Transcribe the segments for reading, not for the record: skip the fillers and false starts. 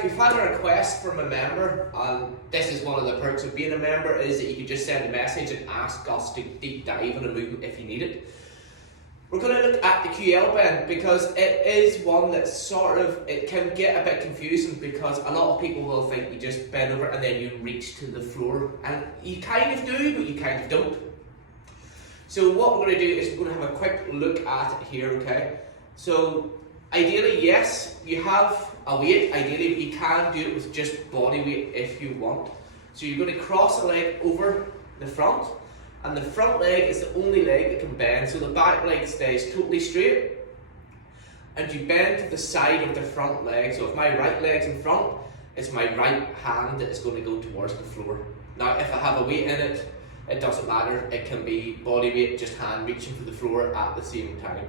guys, we've had a request from a member, and this is one of the perks of being a member, is that you can just send a message and ask us to deep dive on a movement if you need it. We're going to look at the QL bend because it is one that it can get a bit confusing because a lot of people will think you just bend over and then you reach to the floor, and you kind of do, but you kind of don't. So what we're going to do is we're going to have a quick look at it here, okay? So ideally, yes, you have a weight, ideally, but you can do it with just body weight if you want. So you're going to cross a leg over the front, and the front leg is the only leg that can bend, so the back leg stays totally straight, and you bend to the side of the front leg. So if my right leg's in front, it's my right hand that is going to go towards the floor. Now, if I have a weight in it, it doesn't matter. It can be body weight, just hand reaching for the floor at the same time.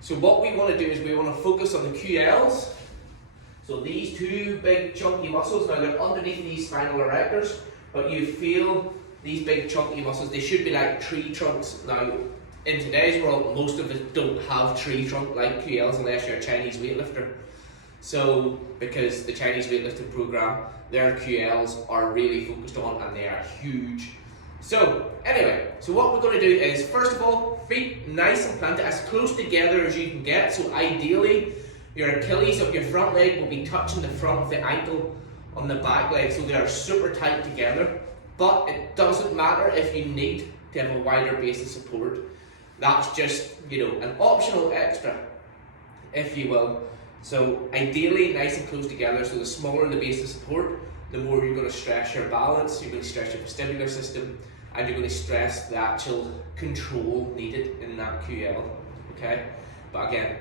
So what we want to do is we want to focus on the QLs. So these two big chunky muscles, now they're underneath these spinal erectors, but you feel these big chunky muscles, they should be like tree trunks. Now, in today's world, most of us don't have tree trunk like QLs unless you're a Chinese weightlifter. So, because the Chinese weightlifting program, their QLs are really focused on, and they are huge. So, anyway, so what we're going to do is, first of all, feet nice and planted, as close together as you can get. So ideally, your Achilles of your front leg will be touching the front of the ankle on the back leg, so they are super tight together. But it doesn't matter if you need to have a wider base of support. That's just, an optional extra, if you will. So ideally, nice and close together, so the smaller the base of support, the more you're going to stress your balance, you're going to stress your vestibular system, and you're going to stress the actual control needed in that QL, okay? But again,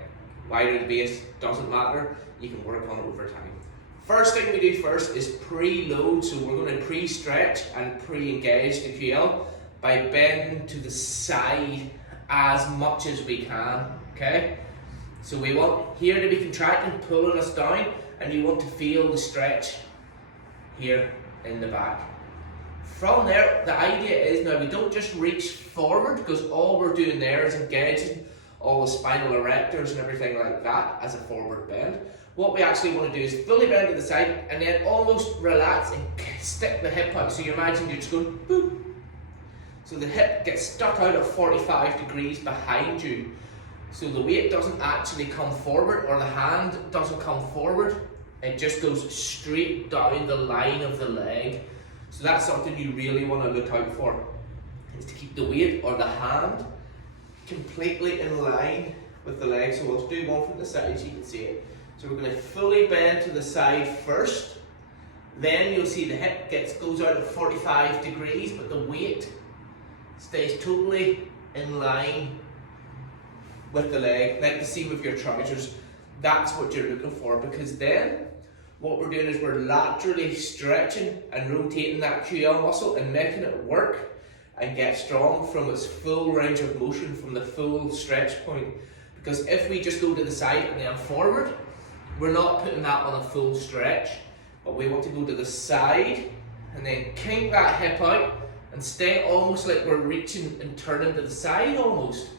wider the base, doesn't matter, you can work on it over time. First thing we do first is pre-load, so we're going to pre-stretch and pre-engage the QL by bending to the side as much as we can, okay? So we want here to be contracting, pulling us down, and you want to feel the stretch here in the back. From there, the idea is now we don't just reach forward, because all we're doing there is engaging all the spinal erectors and everything like that as a forward bend. What we actually want to do is fully bend to the side and then almost relax and stick the hip out. So you imagine you're just going boop. So the hip gets stuck out at 45 degrees behind you. So the weight doesn't actually come forward, or the hand doesn't come forward. It just goes straight down the line of the leg. So that's something you really want to look out for, is to keep the weight or the hand completely in line with the leg. So we'll do one from the side so you can see it. So we're going to fully bend to the side first. Then you'll see the hip goes out at 45 degrees, but the weight stays totally in line with the leg, like the seam of your trousers. That's what you're looking for, because then what we're doing is we're laterally stretching and rotating that QL muscle and making it work and get strong from its full range of motion, from the full stretch point. Because if we just go to the side and then forward, we're not putting that on a full stretch, but we want to go to the side and then kink that hip out and stay almost like we're reaching and turning to the side almost,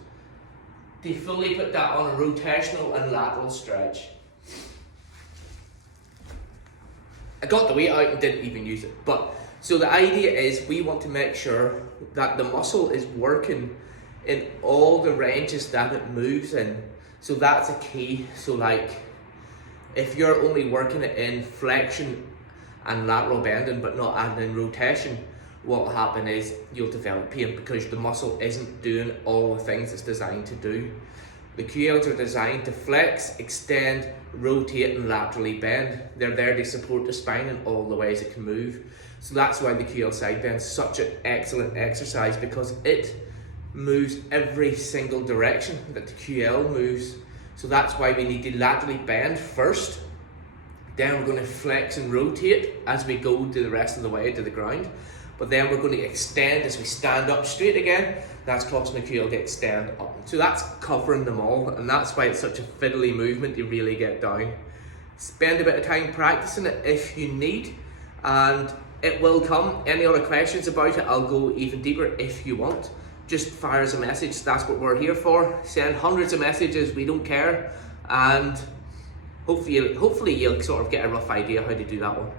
to fully put that on a rotational and lateral stretch. I got the weight out and didn't even use it. But so the idea is we want to make sure that the muscle is working in all the ranges that it moves in. So that's a key. So like, if you're only working it in flexion and lateral bending but not adding in rotation, what will happen is you'll develop pain because the muscle isn't doing all the things it's designed to do. The QLs are designed to flex, extend, rotate and laterally bend. They're there to support the spine in all the ways it can move. So that's why the QL side bend is such an excellent exercise, because it moves every single direction that the QL moves. So that's why we need to laterally bend first. Then we're going to flex and rotate as we go to the rest of the way to the ground. But then we're going to extend as we stand up straight again. That's causing the QL to extend up. So that's covering them all, and that's why it's such a fiddly movement to really get down. Spend a bit of time practicing it if you need, and it will come. Any other questions about it, I'll go even deeper if you want. Just fire us a message, that's what we're here for. Send hundreds of messages, we don't care. And hopefully you'll sort of get a rough idea how to do that one.